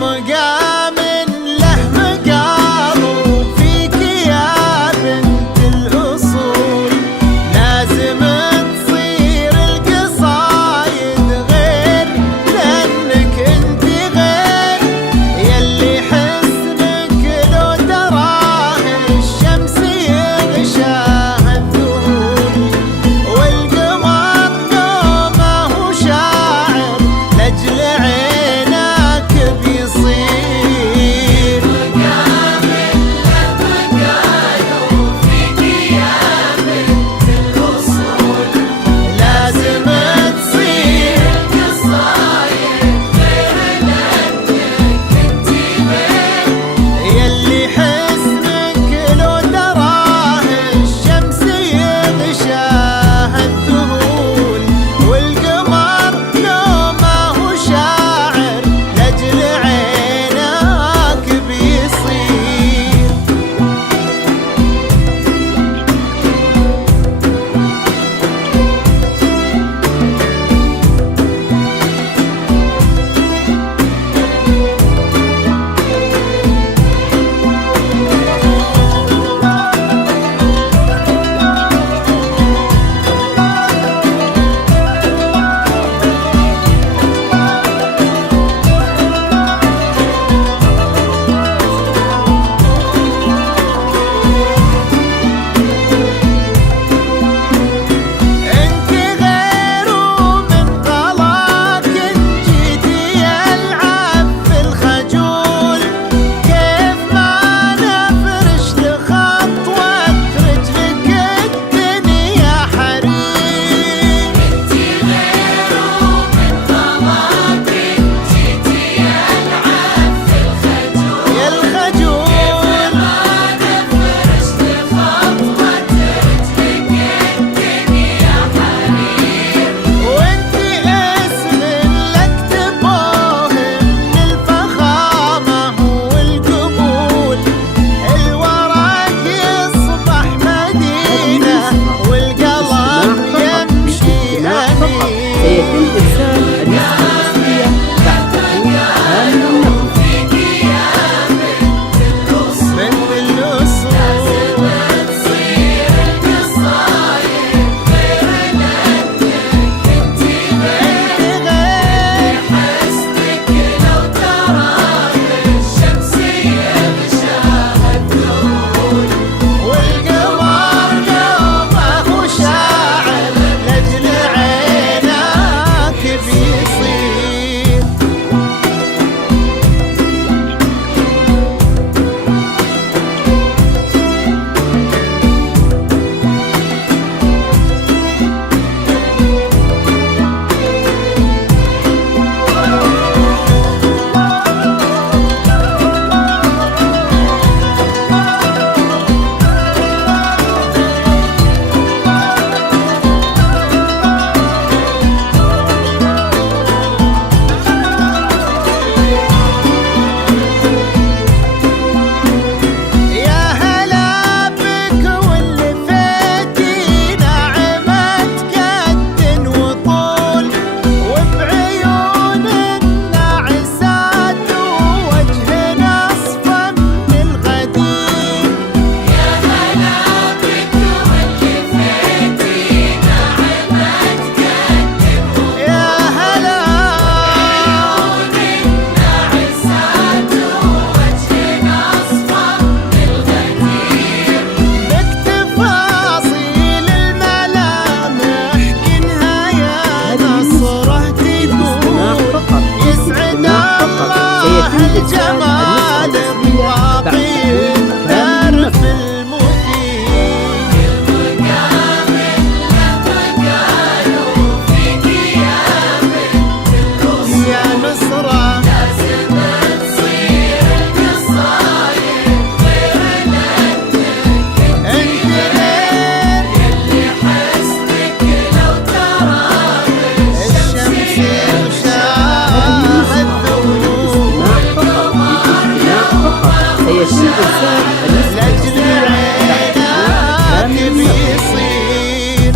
مقام له مقام وفيك يا بنت الأصول، لازم تصير القصايد غير لأنك انت غير، يلي حسنك لو تراه الشمس يغشاها الذهول، والقمر لو ما هو شاعر لأجل عينك بيصير. مقام له مقال وفيك يا بنت الأصول، لازم تصير القصايد غير لأنك انت غير، يلي حسنك لو تراه الشمس يغشاها الذهول، والقمر لو ما هو شاعر لأجل عينك بيصير. انت غير ومن غلاك جيتي العب في الخجول، كيف ما نفرش لخطوة رجلك الدنيا حريم. انت غير ومن غلاك جيتي العب في الخجول، يا الخجول كيف ما نفرش لخطوة رجلك الدنيا حريم. وانتي اسم لك تبوه من الفخامة والقبول، الورق يصبح مدينة والقلم يمشي أمين. سيتم إرسال النسخة الأصلية بعد دخول هذا النقل. فيك يا بنت الأصول، لازم تصير القصايد غير لأنك انت غير، حسنك لو تراه الشمس يغشاها الذهول، والقمر لو ما هو شاعر لأجل عينك بيصير. يا هلا بك واللي فيتي ناعمة قد وطول، وبعيون الناعسات ووجه أصفى من الغدير. يا هلا بك واللي فيتي ناعمة قد وطول، يا هلا بعيون الناعسات ووجه أصفى من الغدير. بك تفاصيل الملامح كنها يا نصره استماع تقول، فقط. يسعد استماع فقط. الله سيتم إرسال الجمال النسخة الأصلية بعد الواقي دخول هذا الدرف النقل. المثير. مقام له مقال وفيك يا بنت الأصول، يا نصرة لازم تصير القصايد غير لأنك انت غير، يلي حسنك لو تراه الشمس يغشاها الذهول، استماع فقط. استماع فقط. سيتم إرسال النسخة لأجل الأصلية بعد دخول هذا عينك النقل. بيصير.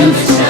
الإسلام.